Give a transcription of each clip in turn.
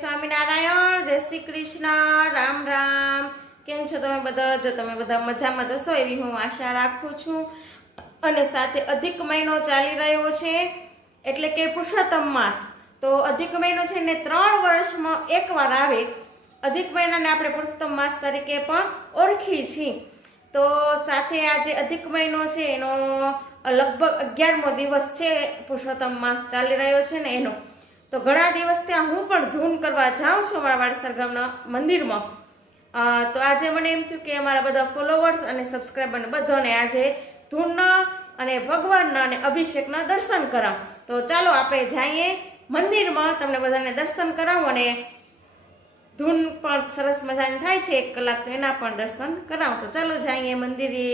સ્વામિનારાયણ, જય શ્રી કૃષ્ણ, રામ રામ। કેમ છો તમે બધા? જો તમે બધા મજામાં જશો એવી હું આશા રાખું છું। અને સાથે અધિક મહિનો ચાલી રહ્યો છે, એટલે કે પુરુષોત્તમ માસ। તો અધિક મહિનો છે ને 3 વર્ષમાં એકવાર આવે। અધિક મહિનાને આપણે પુરુષોત્તમ માસ તરીકે પણ ઓળખીએ છીએ। તો સાથે આજે અધિક મહિનો છે એનો લગભગ 11મો દિવસ છે, પુરુષોત્તમ માસ ચાલી રહ્યો છે ને એનો। તો ઘણા દિવસ ત્યાં હું પણ ધૂન કરવા જાઉં છું અમારા વાડસર ગામના મંદિરમાં। તો આજે મને એમ થયું કે અમારા બધા ફોલોવર્સ અને સબસ્ક્રાઈબરને બધાને આજે ધૂનના અને ભગવાનના અને અભિષેકના દર્શન કરાવું। તો ચાલો આપણે જઈએ મંદિરમાં, તમને બધાને દર્શન કરાવું અને ધૂન પણ સરસ મજાની થાય છે 1 કલાક, તો એના પણ દર્શન કરાવું। તો ચાલો જઈએ મંદિરે।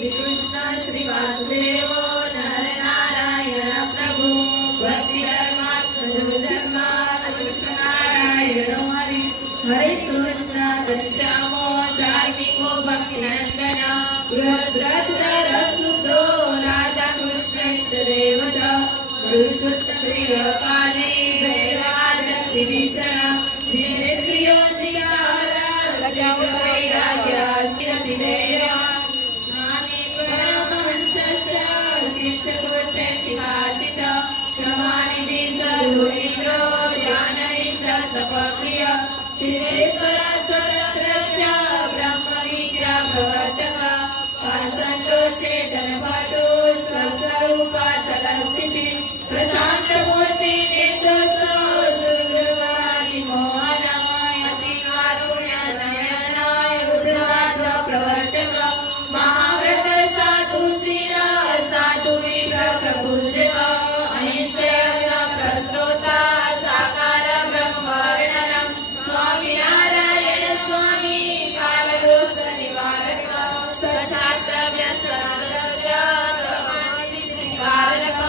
श्रीकृष्ण श्रीवासुदेव नरनारायण प्रभु भक्ति धर्मा कृष्ण नारायण हरि हरे कृष्ण घनश्यामो धार्मिको भक्तिनंदन गृहद्रथधर शुद्धो राजा कृष्णेष्टदेवता पुरुषोत्तप्रियकाले भैरवादत्तिभीषण धीरेन्द्रियो धियारा वैराग्यास्तिरतिधेय स्वामी परमहंसस्य तीर्थकोट्यतिभासित क्षमानिधि सर्वनिद्रो जानवीन्द्र तपप्रिय सिद्धेश्वर स्वतन्त्रस्य ब्रह्मविद्या प्रवर्तक वासन्तो चेतनपाटो स्वस्वरूपाचलस्थिति प्रशांत मूर्ति निर्दोष सुगृहादि मोहनाय अतिकारुण्य नयनाय उद्धार प्रवर्तक महाव्रत साधु श्रीर साधु विप्र प्रभु शिव अनिश्चय प्रस्तोता साकार ब्रह्मवर्णनम स्वामी नारायण स्वामी कालदोष निवारक सशास्त्र व्यसनद्रव्य कारक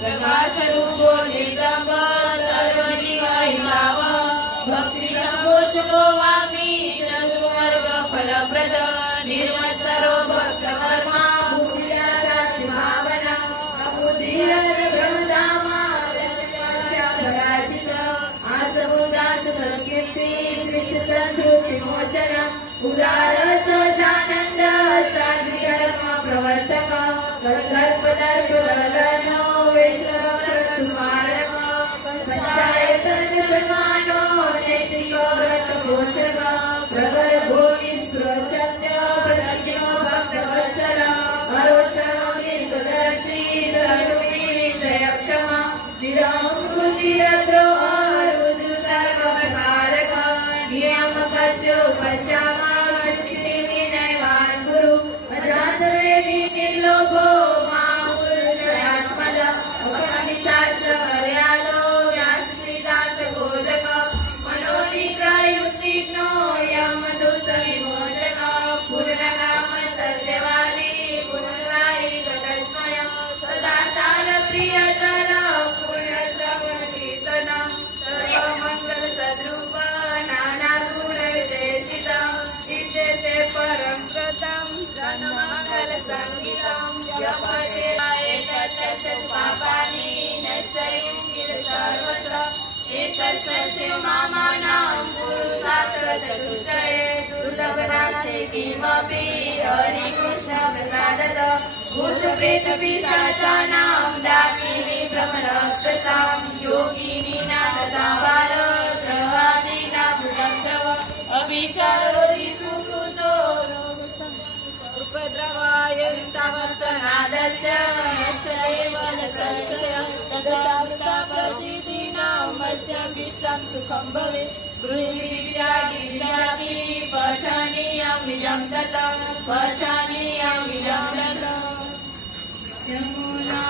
प्रकाश रूपो निर्लंब सर्वनिवैभाव भक्ति संपोषको वामी चतुर्वर्ग फलप्रद निर्मत्सरो भक्तकर्मा भावना अबुद्धिर ब्रह्मधामा पराजित आसमुदास संकीर्ति कृष्ण संस्कृति मोचन उदार सजानंद साधुधर्म प्रवर्तक कल्पदर्प वरदानो वैष्णवमार्ग पंचायतन सन्मानो नैतिक व्रत पोषक प्रगर भूमि स्पृशत्य प्रतिज्ञ भक्तवत्सल अरोषणो दीर्घदर्शी धर्मी जयक्षमा निरहंकृतिरद्रोह रुजु सर्व प्रकारक नियमकस्य उपशामा स्थिति विनयवान् गुरु अजातवेदी निर्लोभो मामुरुषयात्मद अखण्डितास्य मर्यादो व्यासपीठास बोधक मनोनिग्रहयुक्तिज्ञो यमदूत विमोचक पूर्णकाम सत्यवादी पुनरायि गतस्मय सदा ताल प्रियतर पूर्णश्रवण कीर्तन सर्वमङ्गल सद्रूप नानागुण विदेशित इत्येते परं कृतं धनमङ्गल संगीतं जपते एतस्य पापानि नश्यन्ति सर्वत्र एतस्य मामानां पुरुषात् चतुष्टये दुर्लभनाशे किमपि हरिकृष्ण प्रसादत भूतप्रेतपिशाचानां डाकिनी भ्रमराक्षसां योगिनीनां तथा बालग्रहादीनां भुजङ्गव अभिचारो ऋतुकृतो उपद्रवायन्तावर्तनादस्य नश्यैव न संशय तथा प्रतिदिनं मत्स्यं विश्वं सुखं भवेत् गृहीत्यागिर्यापि पठनीयं निजं दत्तं पठनीयं निजं दत्तं यमुना